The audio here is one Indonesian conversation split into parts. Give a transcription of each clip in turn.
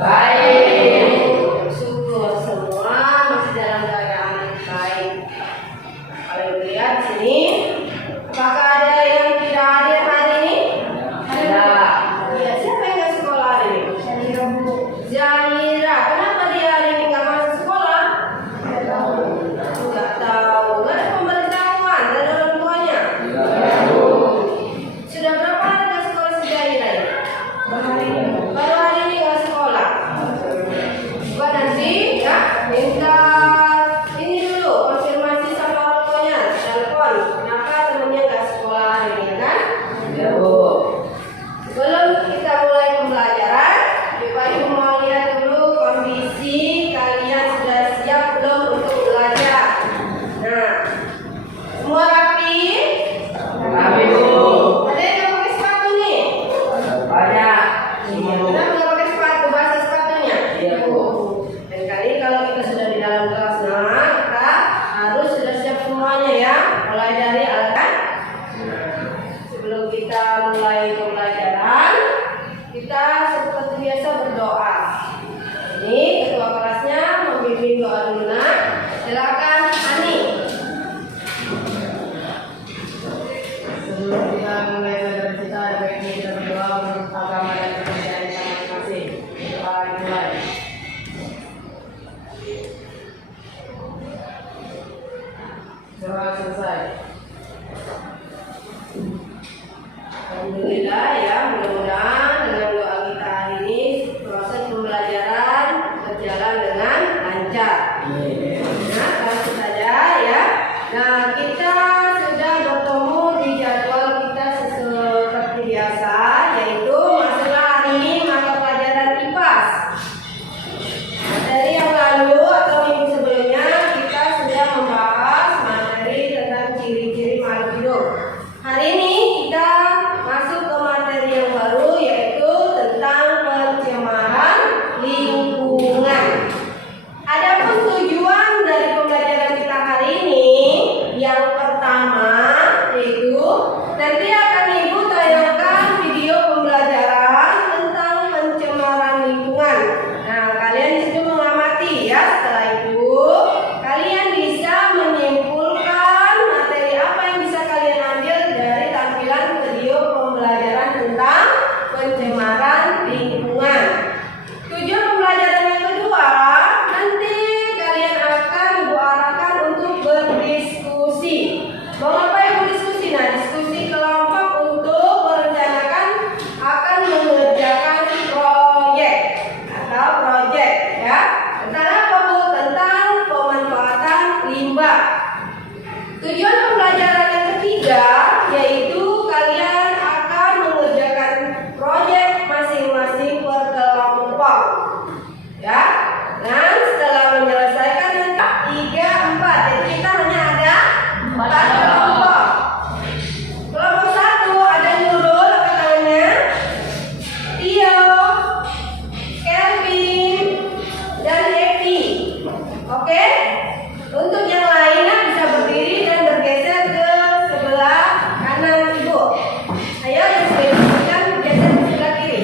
Baik. Syukur semua masih dalam keadaan baik. Kalau ibu lihat sini, apakah ada yang tidak hadir hari ini? Ada. Ya, siapa yang nggak sekolah hari ini? Zahira. Kenapa dia hari ini nggak masuk sekolah? Nggak tahu. Nggak ada pemberitahuan dari orang tuanya. Sudah berapa hari nggak sekolah si Zahira ini? Baru hari ini nggak sekolah. Coba nanti ya minta ini dulu konfirmasi sama orang tuanya, telepon. Kenapa temannya nggak sekolah hari ini kan? Ya Bu. Sebelum kita mulai pembelajaran, Bapak Ibu mau lihat dulu kondisi kalian sudah siap belum untuk belajar. Nah, semua rapi? Rapi Bu. Ada yang nggak pakai sepatu nih? Banyak. Kenapa nggak pakai sepatu? Basah sepatunya? Iya Bu. Dan kali kalau kita sudah di dalam kelas, nah kita harus sudah siap semuanya ya. Mulai dari alat. Sebelum kita mulai pembelajaran, kita seperti biasa berdoa. Ini ketua kelasnya membimbing doa dulu. Nah, silakan Ani. Sebelum kita mulai belajar kita, baiknya kita berdoa menurut agama dan kepercayaan kita masing-masing. Mari mulai. Doa selesai. Alhamdulillah ya, mudah-mudahan dengan doa kita hari ini proses pembelajaran berjalan dengan lancar. Nah, langsung saja ya. Nah, kita sudah bertemu di jadwal kita seperti biasa, yaitu masalah hari ini mata pelajaran IPAS. Dari yang lalu atau minggu sebelumnya kita sudah membahas materi tentang ciri-ciri makhluk hidup. Hari ini kita masuk ke materi yang baru, yaitu tentang pencemaran lingkungan. Adapun tujuan dari pembelajaran kita hari ini, yang pertama yaitu nanti akan Ibu tayangkan video pembelajaran tentang pencemaran lingkungan. Nah, kalian disitu mengamati ya. Setelah itu kalian bisa menyimpulkan materi apa yang bisa kalian ambil dari tampilan video pembelajaran tentang pencemaran lingkungan. Tujuan pembelajaran yang kedua, nanti kalian akan Ibu arahkan untuk berdiskusi. Mau ngapain berdiskusi? Nah, diskusi kelompok untuk merencanakan akan mengerjakan proyek atau proyek ya. Tentang apa Bu? Tentang pemanfaatan limbah. Tujuan pembelajaran yang ketiga yaitu kalian akan mengerjakan proyek masing-masing per kelompok. Ya. Dan setelah menyelesaikan nanti 3, 4. Jadi kita hanya ada 4 kelompok. Kelompok 1 ada Nurul, angkat tangannya. Tio, Kelvin, dan Evi. Oke? Untuk yang lainnya bisa berdiri dan bergeser ke sebelah kanan Ibu. Ayo yang sudah bergeser ke sebelah kiri.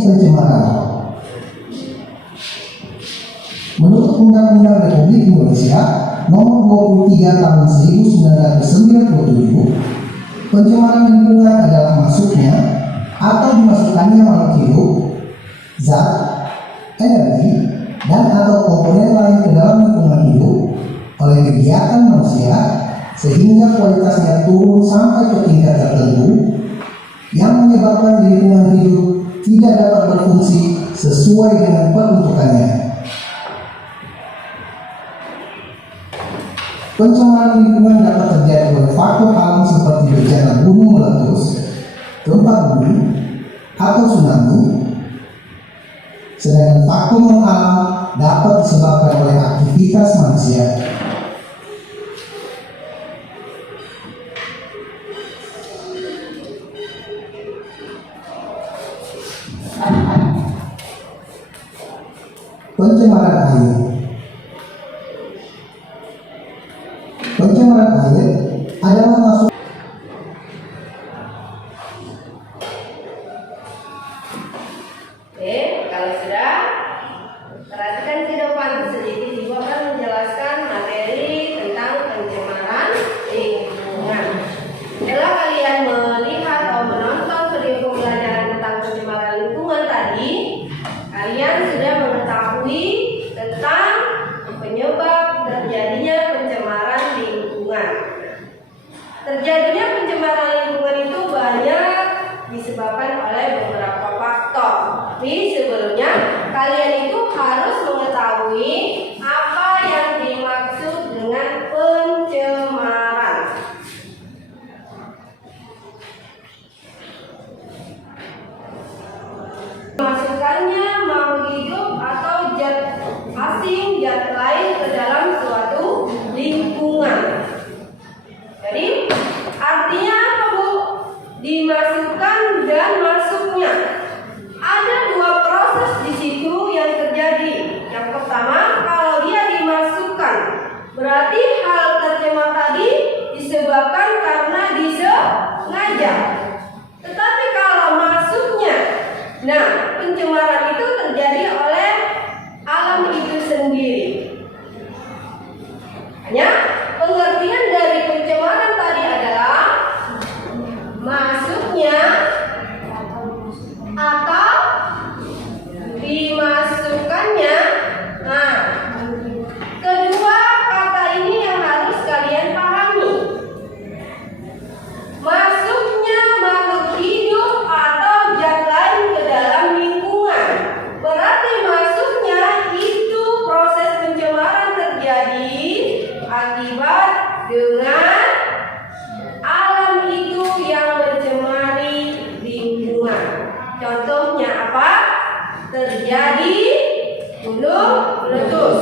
berfungsi pencemaran. Menurut Undang-Undang Republik Indonesia Nomor 23 Tahun 1997, pencemaran lingkungan adalah masuknya atau dimasukkannya makhluk hidup, zat, energi, dan atau komponen lain ke dalam lingkungan hidup oleh kegiatan manusia sehingga kualitasnya turun sampai ke tingkat tertentu yang menyebabkan lingkungan hidup tidak dapat berfungsi sesuai dengan peruntukannya. Pencemaran lingkungan dapat terjadi oleh faktor alam seperti bencana gunung meletus, gempa bumi, atau tsunami. Sedangkan faktor non-alam dapat disebabkan oleh aktivitas manusia. Pencemaran air. Pencemaran air adalah masuk Kalau sudah, perhatikan ke depan sedikit, Ibu akan menjelaskan materi tentang pencemaran lingkungan. Setelah kalian melihat atau menonton video pembelajaran tentang pencemaran lingkungan tadi, kalian sudah mengetahui tentang penyebab terjadinya pencemaran lingkungan. Terjadinya pencemaran lingkungan itu banyak disebabkan oleh beberapa faktor. Tapi sebelumnya kalian itu harus mengetahui apa yang dimaksud dengan pencemaran. Masukkannya makhluk hidup atau zat asing, zat lain ke dalam suatu lingkungan. Jadi artinya apa, Bu? Dimasukkan dan masuknya. Ada dua proses di situ yang terjadi. Yang pertama, kalau dia dimasukkan, berarti hal tercemar tadi disebabkan karena disengaja. Tetapi kalau masuknya, nah, pencemaran itu terjadi oleh alam itu sendiri. Hanya pengertian dari pencemaran tadi adalah masuknya atau dimasukkannya. Nah, kedua kata ini yang harus kalian pahami. Masuknya makhluk hidup atau zat lain ke dalam lingkungan. Berarti masuknya itu proses pencemaran terjadi akibat dengan alam itu yang mencemari lingkungan. Contohnya apa? Terjadi gunung meletus,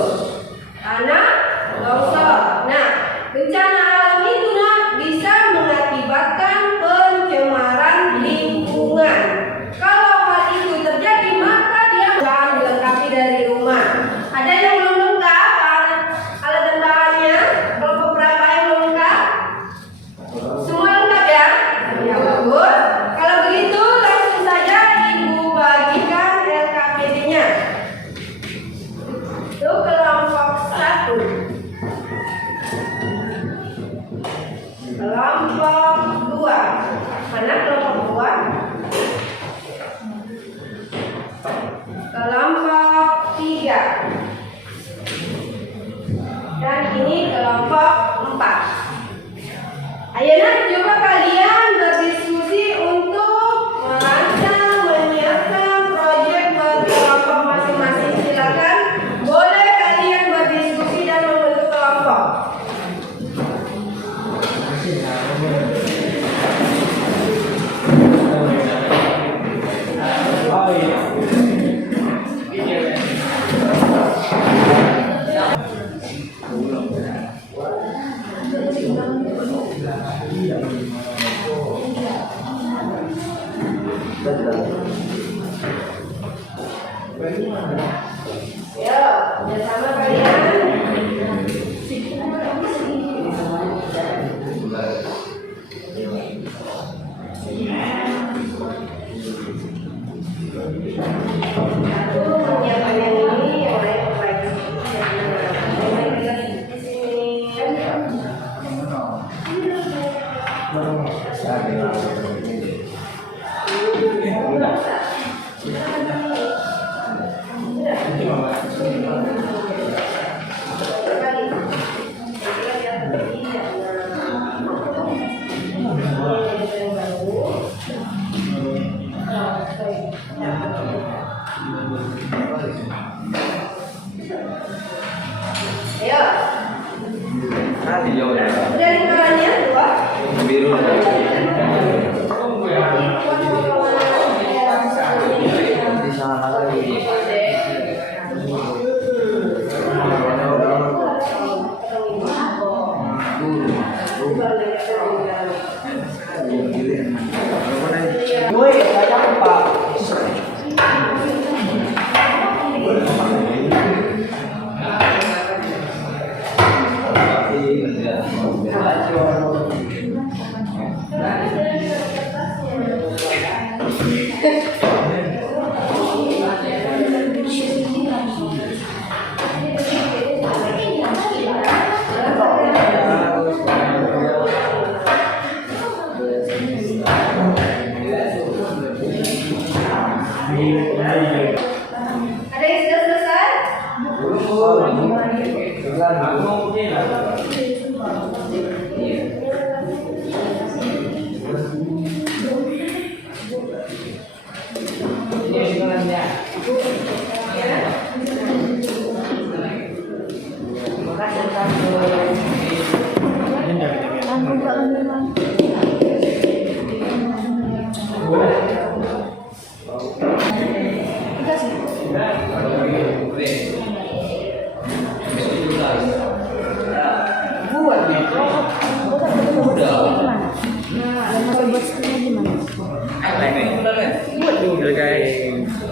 tanah longsor. Nah, bencana alam itu bisa mengakibatkan pencemaran lingkungan. Kalau hal itu terjadi, maka dia akan dilengkapi dari rumah. Ada yang belum lengkap alat dan bahannya? Kelompok berapa yang belum lengkap? Semua lengkap ya? Ya, bagus. Kalau begitu langsung saja Ibu bagikan LKPD-nya. Itu kelompok 1. Kelompok 2. Mana kelompok 2? Kelompok 3. Dan ini kelompok 4. Ayo coba kalian berdiskusi untuk merancang, menyiapkan proyek buat kelompok masing-masing. Silakan, boleh kalian berdiskusi dan membentuk kelompok. Ayo. Ah, hijau ya. Udah lingkarannya dua. Biru. Di sana lagi. Woi, banyak Pak. Ada yang sudah selesai?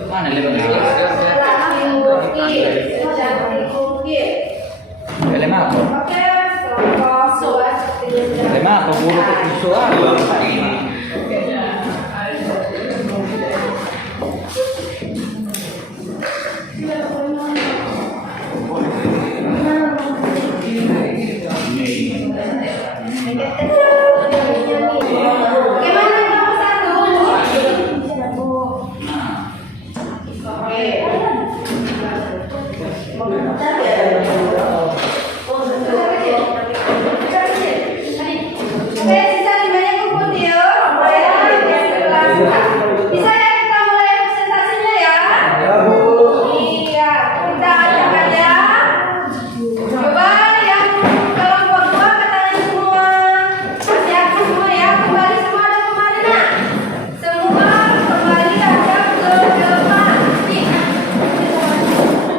Mana lebih Lema apa buru pisu Bisa ya kita mulai presentasinya ya? Iya, kita ajak aja. Coba yang kelompok dua katanya semua. Siapkan semua ya, kembali semua ada kembali nak. Semua kembali ada ke depan. Nih.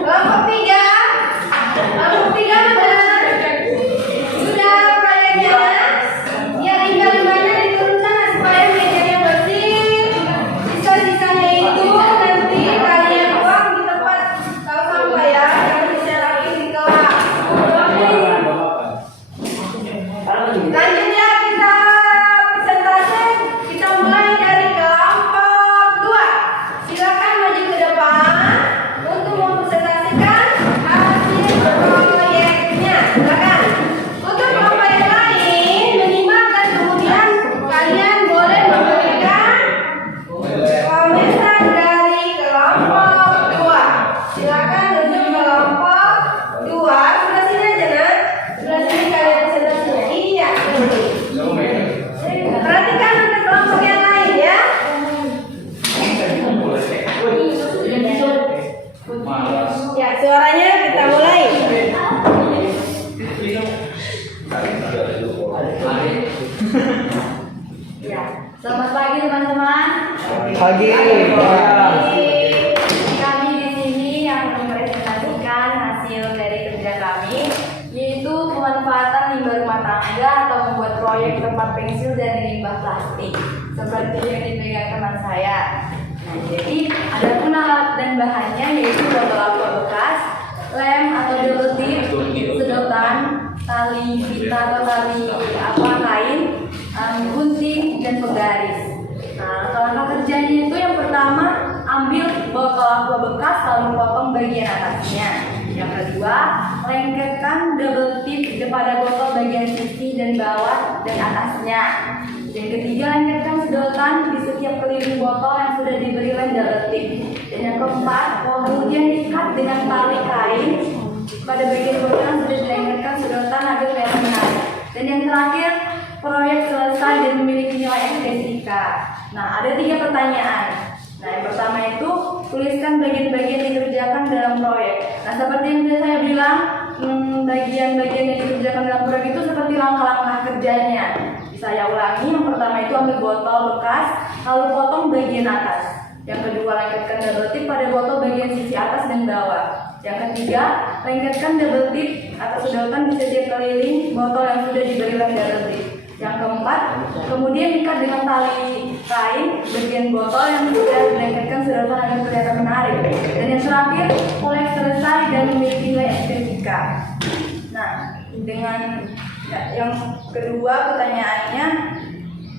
Kelompok tiga mana? Sudah proyeknya? Ya limba-limbanya diturunkan supaya mejanya bersih. Sisa-sisanya itu nanti kalian buang di tempat tahu sampah ya, jangan diserahin di kelas. Lanjut ya, kita presentasi. Kita mulai dari kelompok 2. Silakan maju ke depan untuk mempresentasikan hasil proyeknya. Silakan. Untuk kelompok yang lain menyimak dan kemudian kalian boleh memberikan komentar dari kelompok 2. Silakan untuk kelompok 2. Sebelah sini aja nak. Sebelah sini kalian presentasinya. Iya. Perhatikan untuk kelompok yang lain ya. Ya, suaranya kita mulai. Ya, selamat pagi teman-teman. Pagi. Kami di sini yang mempresentasikan hasil dari kerja kami, yaitu pemanfaatan limbah rumah tangga atau membuat proyek tempat pensil dari limbah plastik, seperti yang dipegang teman saya. Nah, jadi ada pun alat dan bahannya yaitu botol aqua bekas, lem atau delutif, sedotan, tali pita atau tali kain, gunting dan penggaris. Nah, langkah kerjanya itu yang pertama ambil botol aqua bekas lalu potong bagian atasnya. Yang kedua, lengketkan double tip pada botol bagian sisi dan bawah dan atasnya. Yang ketiga, lengketkan sedotan di setiap keliling botol yang sudah diberi lem double tip. Dan yang keempat, kemudian ikat dengan tali kain pada bagian botol yang sudah dilengketkan sedotan agar kelihatan menarik. Dan yang terakhir, proyek selesai dan memiliki nilai estetika. Nah, ada 3 pertanyaan. Nah, yang pertama itu tuliskan bagian-bagian yang dikerjakan dalam proyek. Nah, seperti yang sudah saya bilang, bagian-bagian yang dikerjakan dalam proyek itu seperti langkah-langkah kerjanya. Saya ulangi, yang pertama itu ambil botol bekas, lalu potong bagian atas. Yang kedua, lengketkan double tip pada botol bagian sisi atas dan bawah. Yang ketiga, lengketkan double tip atau sedotan di setiap keliling botol yang sudah diberi lem double tip. Yang keempat, kemudian ikat dengan tali kain bagian botol yang sudah dilengketkan sedotan agar kelihatan menarik. Dan yang terakhir, proyek selesai dan memiliki nilai estetika. Nah, dengan yang kedua pertanyaannya,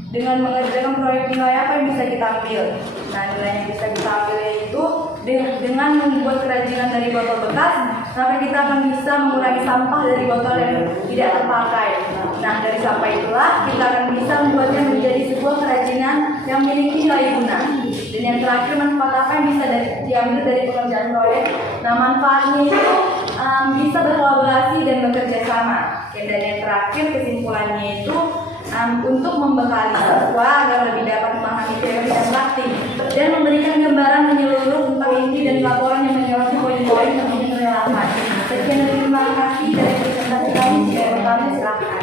dengan mengerjakan proyek nilai apa yang bisa kita ambil? Nah, nilai yang bisa kita ambil yaitu dengan membuat kerajinan dari botol bekas, maka kita akan bisa mengurangi sampah dari botol yang tidak terpakai. Nah, dari sampah itulah kita akan bisa membuatnya menjadi sebuah kerajinan yang memiliki nilai guna. Dan yang terakhir, manfaat apa yang bisa diambil dari pekerjaan proyek? Nah, manfaatnya itu bisa berkolaborasi dan bekerja sama. Dan yang terakhir, kesimpulannya itu untuk membekali siswa agar lebih dapat memahami teori dan praktik dan memberikan gambaran menyeluruh tentang inti dan laporan yang menyoroti poin-poin yang ingin relevan. Sekian dan terima kasih dari presentasi kami. Jika bertanya silakan.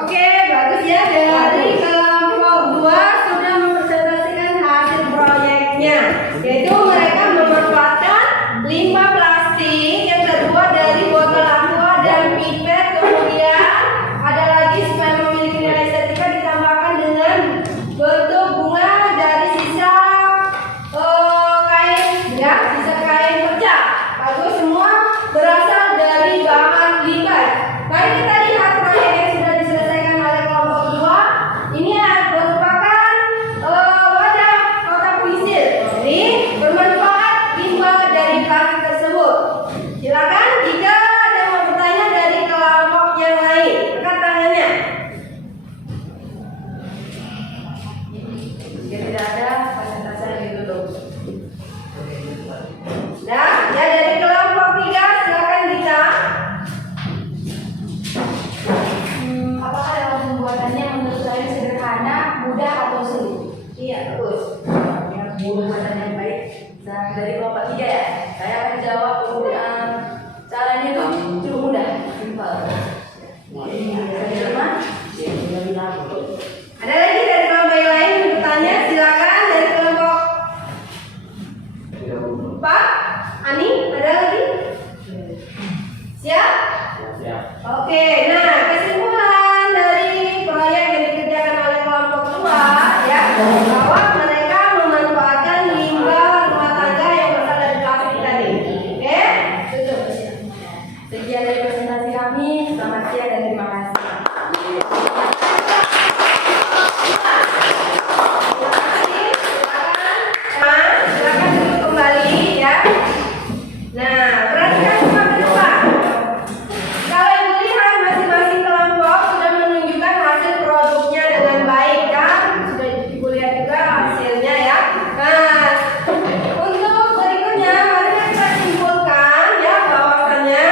Oke, bagus ya. Dari kelompok 2 sudah mempresentasikan hasil proyeknya, yaitu mereka memanfaatkan limbah plastik. Yang kedua dari botol aqua dan pipet. Kemudian ada lagi supaya memiliki nilai estetika ditambahkan dengan bentuk bunga dari sisa kain, ya, sisa kain pecah. Bagus, semua berasal dari bahan limbah. Mari kita lihat proyek yang sudah diselesaikan oleh kelompok 2. Ini merupakan wadah kotak puisi. Jadi bermanfaat limbah dari plastik tersebut. Silakan jika ada mau bertanya dari kelompok yang lain, angkat tangannya. Jika tidak ada, presentasi yang ditutup. Nah, ya dari kelompok 3 silakan Dika. Apakah dalam pembuatannya menurut saya sederhana, mudah atau sulit? Iya, bagus. Pembuatan yang baik. Nah, dari kelompok 3 ya, saya akan jawab caranya itu cukup mudah, simpel. Ada lagi dari kelompok yang lain yang bertanya? Silakan dari kelompok 4. Ani, ada lagi? Siap? Oke, nah kesimpulan dari proyek yang dikerjakan oleh kelompok 2 ya, bahwa mereka memanfaatkan limbah rumah tangga yang berasal dari plastik tadi. Oke, tutup. Sekian dari presentasi kami. Selamat siang dan terima kasih. Silakan duduk kembali ya. Nah, perhatikan semua ke depan. Kalau ibu lihat masing-masing kelompok sudah menunjukkan hasil produknya dengan baik kan? Sudah ibu lihat juga hasilnya ya. Nah, untuk berikutnya mari kita simpulkan ya bahwasannya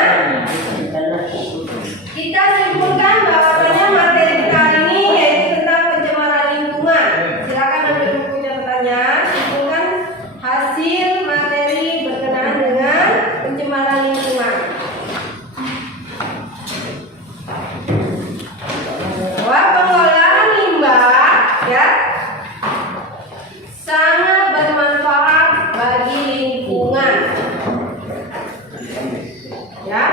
materi kita hari ini yaitu tentang pencemaran lingkungan. Silakan ambil buku catatannya. Simpulkan hasil materi berkenaan dengan pencemaran lingkungan. Bahwa pengolahan limbah ya sangat bermanfaat bagi lingkungan. Ya.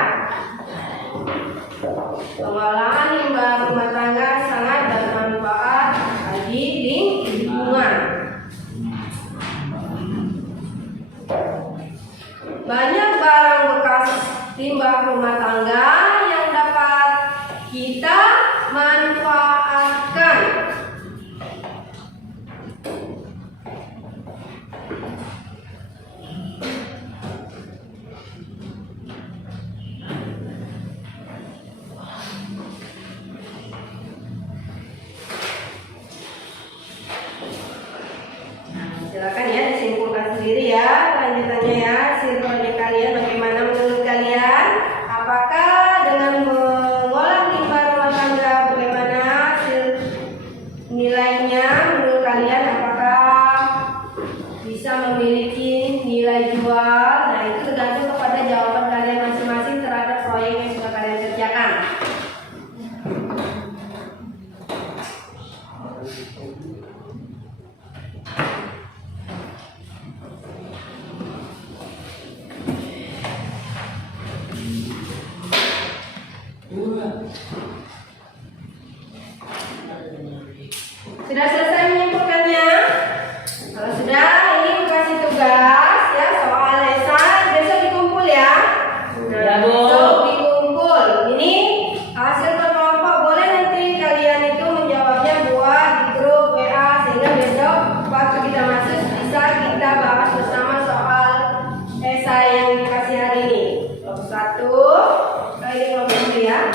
Pengolahan limbah rumah tangga sangat bermanfaat bagi lingkungan. Banyak barang bekas limbah rumah tangga yang dapat kita manfaatkan. Sudah selesai menyimpulkannya? Kalau sudah, ini kasih tugas ya soal esai besok dikumpul ya. Ya, Bu. Besok dikumpul. Ini hasil berkelompok, boleh nanti kalian itu menjawabnya buat di grup WA sehingga besok waktu kita masuk bisa kita bahas bersama soal esai yang dikasih hari ini. Kelompok 1, ini kelompok 2 ya.